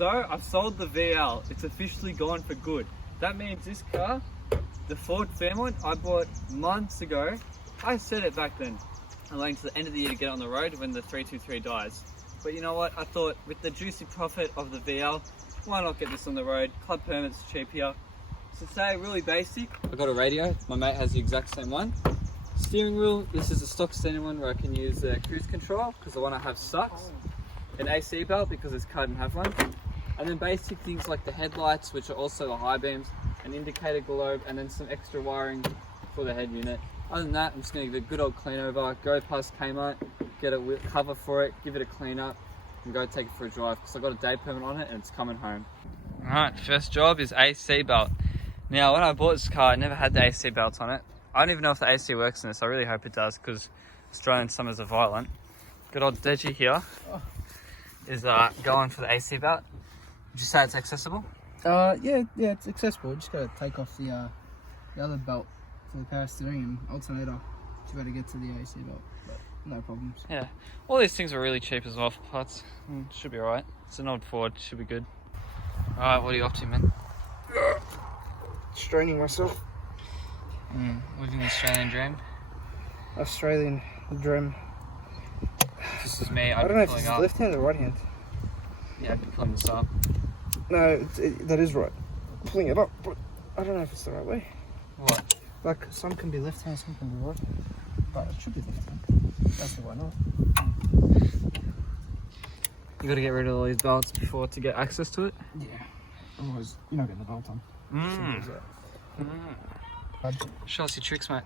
So I've sold the VL. It's officially gone for good. That means this car, the Ford Falcon, I bought months ago. I said it back then. I'm waiting to the end of the year to get on the road when the 323 dies. But you know what? I thought with the juicy profit of the VL, why not get this on the road? Club permit's cheap here. So today, really basic. I got a radio. My mate has the exact same one. Steering wheel. This is a stock standard one where I can use cruise control because the one I have sucks. An AC belt because this car didn't have one. And then basic things like the headlights, which are also the high beams, an indicator globe, and then some extra wiring for the head unit. Other than that, I'm just going to give it a good old clean over, go past Kmart, get a cover for it, give it a clean up, and go take it for a drive because I got a day permit on it and it's coming home. Alright, first job is AC belt. Now, when I bought this car, I never had the AC belt on it. I don't even know if the AC works in this. I really hope it does because Australian summers are violent. Good old Deji here is going for the AC belt. Would you say it's accessible? Yeah, it's accessible. Just gotta take off the other belt for the power steering and alternator to be able to get to the AC belt, but no problems. Yeah, all these things are really cheap as well for parts. Should be alright. It's an old Ford, should be good. Alright, what are you up to, man? Straining myself. Living the Australian dream. Australian dream. This is me. I don't know if it's left hand or right hand. Yeah, I'd be pulling this up. No, that is right. Pulling it up, but I don't know if it's the right way. What? Like, some can be left hand, some can be right. But it should be left hand. That's why not. You gotta get rid of all these belts before to get access to it? Yeah. Otherwise, you're not getting the belt on. Show us your tricks, mate.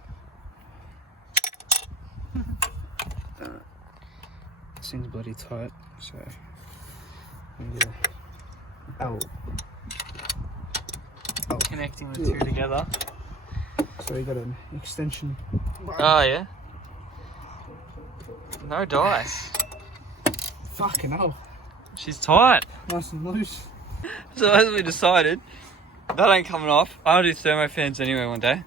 Seems bloody tight, so yeah. Oh. Connecting the two together. So you got an extension. Oh yeah. No dice. Fucking hell. She's tight. Nice and loose. So as we decided, that ain't coming off. I want to do thermo fans anyway one day.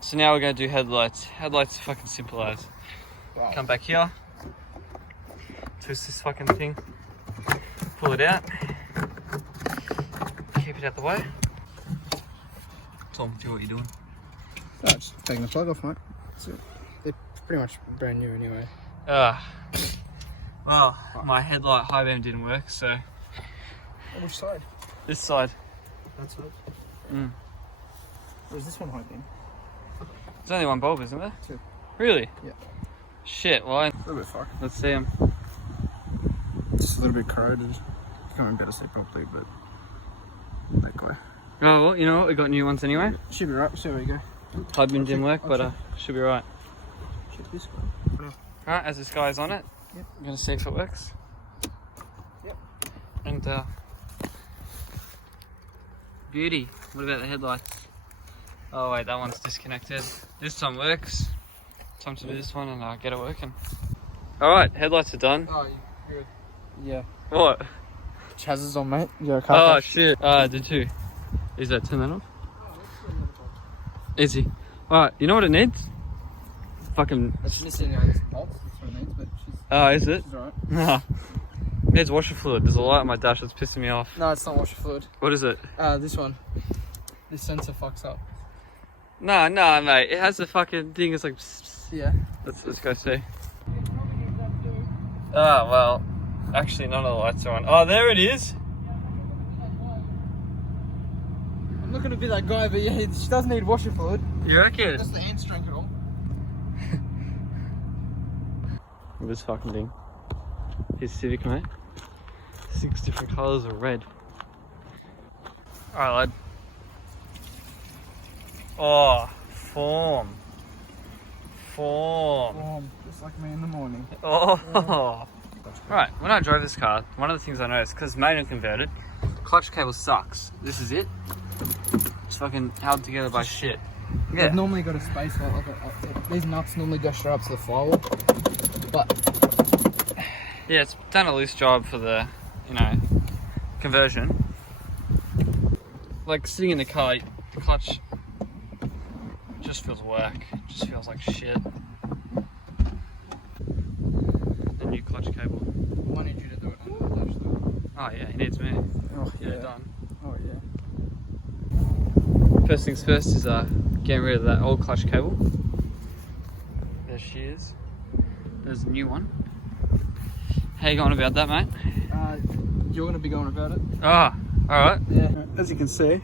So now we're going to do headlights. Headlights are fucking simple as. Wow. Come back here. Twist this fucking thing. Pull it out. Keep it out the way. Tom, do what you're doing. Oh, just taking the plug off, mate. So they're pretty much brand new anyway. Well, my headlight high beam didn't work, so... On which side? This side. That side? Or is this one high beam? There's only one bulb, isn't there? Two. Really? Yeah. Shit, well, A little bit fucked. let's see them. It's a little bit corroded. You can't better see properly, but that guy. Oh, well, you know what? We got new ones anyway. Should be right. See where you go. High beam didn't work, but should be right. Check this guy. Alright, as this guy's on it, Yep. I'm gonna see if it works. Yep. And beauty. What about the headlights? Oh wait, that one's disconnected. This one works. Time to do this one and get it working. Alright, headlights are done. Oh, you're good. Yeah. What? Chaz is on, mate. You got a car. Oh shit. Did you? Is that turn that off? Easy. Alright, you know what it needs? Fucking... It's missing this bolt. That's what it needs, but she's... Oh, is it? She's alright. No. It needs washer fluid. There's a light on my dash that's pissing me off. No, it's not washer fluid. What is it? This one. This sensor fucks up. No, mate. It has the fucking thing. It's like... Yeah. Let's go see. Oh, well. Actually, none of the lights are on. Oh, there it is. I'm not gonna be that guy, but yeah, she does need washer fluid. You reckon? That's the hand strength at all. Look at this fucking thing. His Civic, mate. 6 different colours of red. Alright, lad. Oh, form. Just like me in the morning. Oh. Right, when I drove this car, one of the things I noticed, because it's manual converted, clutch cable sucks. This is it. It's fucking held together by shit. Yeah. They've normally got a space like these nuts normally go straight up to the firewall, but Yeah, it's done a loose job for the, conversion. Like sitting in the car, the clutch just feels whack. Just feels like shit. The new clutch cable. I need you to do it under the dash though. Oh yeah, he needs me. Oh Get it done. Oh yeah. First things first is getting rid of that old clutch cable. There she is. There's a new one. How you going about that, mate? You're gonna be going about it. Ah, alright. Yeah. As you can see,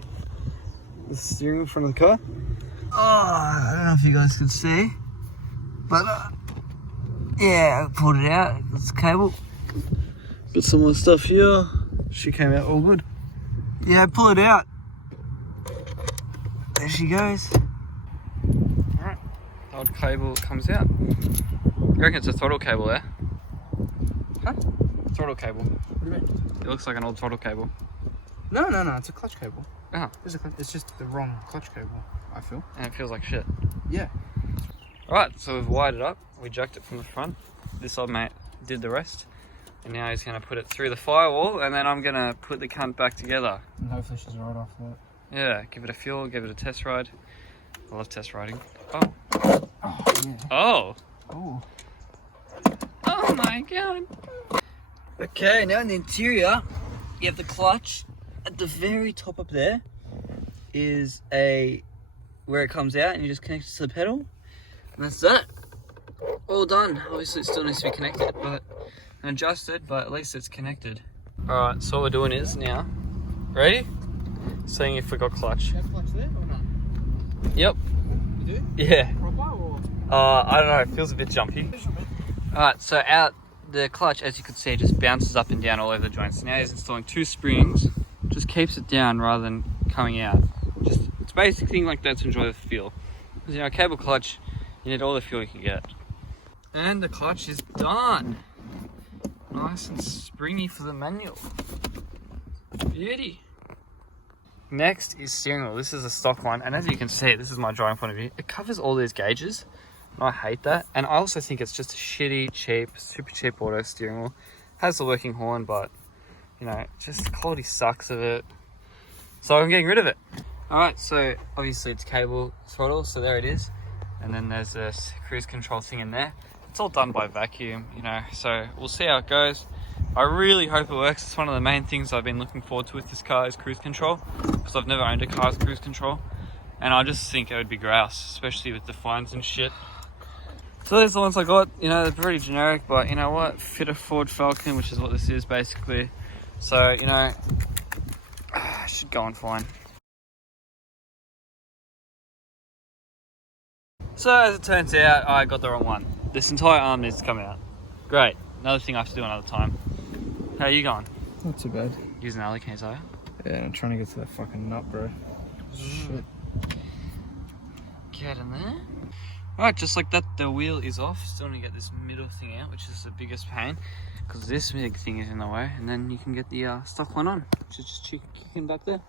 the steering wheel in front of the car. Oh, I don't know if you guys can see, but yeah, I pulled it out. It's the cable. Got some more stuff here. She came out all good. Yeah, pull it out. There she goes. Alright, old cable comes out. You reckon it's a throttle cable there? Huh? Throttle cable. What do you mean? It looks like an old throttle cable. No, it's a clutch cable. Oh. It's just the wrong clutch cable, I feel. And it feels like shit. Yeah. Alright, so we've wired it up. We jacked it from the front. This old mate did the rest. And now he's going to put it through the firewall, and then I'm going to put the cunt back together. And hopefully she's right off that. Yeah, give it a fuel, give it a test ride. I love test riding. Oh. Oh, yeah. Oh. Oh. Oh my god. Okay, now in the interior, you have the clutch. At the very top up there is where it comes out, and you just connect it to the pedal. And that's that. All done. Obviously it still needs to be connected, but and adjusted, but at least it's connected. Alright, so what we're doing is now, ready? Seeing if we got clutch. You have clutch there or not? Yep. You do? Yeah. Proper or? I don't know, it feels a bit jumpy. Alright, so the clutch, as you can see, just bounces up and down all over the joints. Now he's installing 2 springs, just keeps it down rather than coming out. It's a basic thing like that to enjoy the feel. Because a cable clutch, you need all the fuel you can get. And the clutch is done. Nice and springy for the manual. Beauty. Next is steering wheel. This is a stock one, and as you can see, this is my driving point of view. It covers all these gauges, and I hate that. And I also think it's just a shitty, cheap, super cheap auto steering wheel. Has the working horn, but just the quality sucks of it. So I'm getting rid of it. Alright, so obviously it's cable throttle, so there it is. And then there's a cruise control thing in there. It's all done by vacuum, so we'll see how it goes. I really hope it works. It's one of the main things I've been looking forward to with this car is cruise control, because I've never owned a car with cruise control, and I just think it would be grouse, especially with the fines and shit. So there's the ones I got. They're pretty generic, but you know what? Fit a Ford Falcon, which is what this is basically. So should go on fine. So as it turns out, I got the wrong one. This entire arm needs to come out. Great. Another thing I have to do another time. How are you going? Not too bad. Using alley keys, are you? Yeah, I'm trying to get to that fucking nut, bro. Shit. Get in there. Alright, just like that, the wheel is off. Still need to get this middle thing out, which is the biggest pain, because this big thing is in the way, and then you can get the stock one on, which is just kicking back there.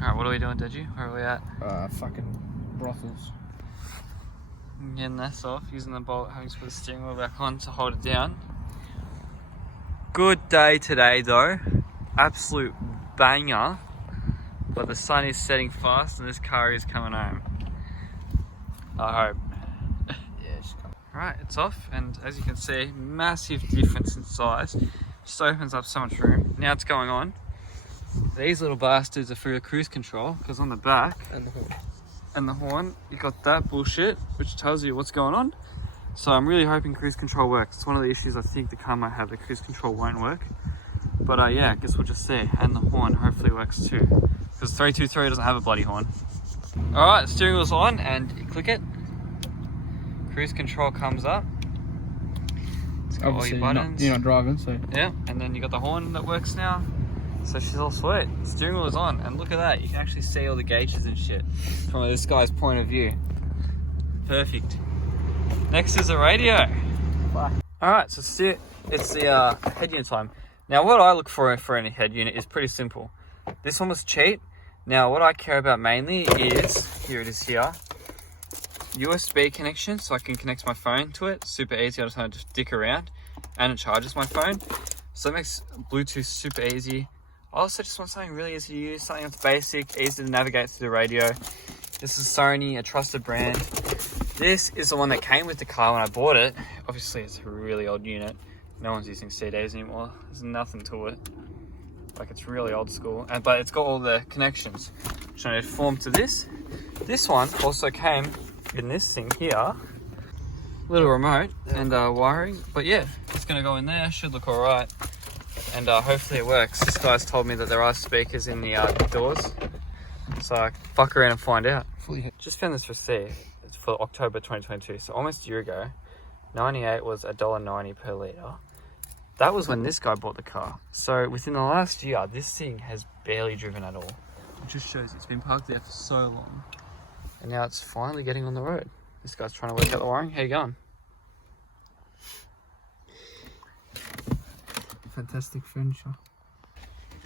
Alright, what are we doing, Deji? Where are we at? Fucking brothels. Getting this off, using the bolt, having to put the steering wheel back on to hold it down. Good day today though, absolute banger, but the sun is setting fast and this car is coming home. I hope. Yeah, she's coming. Right, it's off, and as you can see, massive difference in size. Just opens up so much room. Now it's going on. These little bastards are for your cruise control, because on the back and the horn, you got that bullshit, which tells you what's going on. So I'm really hoping cruise control works. It's one of the issues I think the car might have, the cruise control won't work. But yeah, I guess we'll just see. And the horn hopefully works too, because 323 doesn't have a bloody horn. Alright, steering wheel's on, and you click it. Cruise control comes up. It's got all your buttons. You're not driving, so. Yeah, and then you got the horn that works now. So she's all sweet. Steering wheel is on, and look at that. You can actually see all the gauges and shit from this guy's point of view. Perfect. Next is the radio. Bye. Alright, so it's the head unit time. Now what I look for any head unit is pretty simple. This one was cheap. Now what I care about mainly is, here it is here, USB connection, so I can connect my phone to it. Super easy, I just want to dick around, and it charges my phone. So it makes Bluetooth super easy. I also just want something really easy to use, something that's basic, easy to navigate through the radio. This is Sony, a trusted brand. This is the one that came with the car when I bought it. Obviously it's a really old unit. No one's using CDs anymore. There's nothing to it. Like it's really old school, but it's got all the connections. So I need to form to this. This one also came in this thing here. Little remote and wiring, but yeah, it's gonna go in there. Should look all right, and hopefully it works. This guy's told me that there are speakers in the doors, so I fuck around and find out. Just found this receipt. It's for October 2022, so almost a year ago. 98 was $1.90 per litre. That was when this guy bought the car. So within the last year, this thing has barely driven at all. It just shows it's been parked there for so long. And now it's finally getting on the road. This guy's trying to work out the wiring. How you going? Fantastic furniture.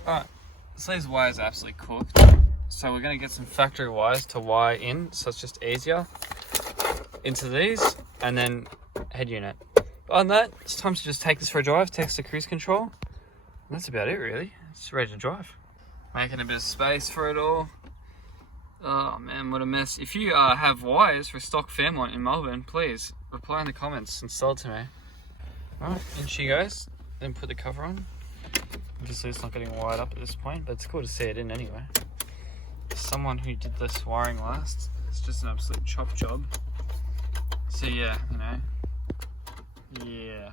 Alright, so these wires are absolutely cooked. So we're going to get some factory wires to wire in, so it's just easier. Into these, and then head unit. On that, it's time to just take this for a drive, text the cruise control. And that's about it really. It's ready to drive. Making a bit of space for it all. Oh man, what a mess. If you have wires for stock Fairmont in Melbourne, please reply in the comments and sell it to me. Alright, in she goes. Then put the cover on. Obviously it's not getting wired up at this point, but it's cool to see it in anyway. Someone who did this wiring last, it's just an absolute chop job. So yeah, you know. Yeah.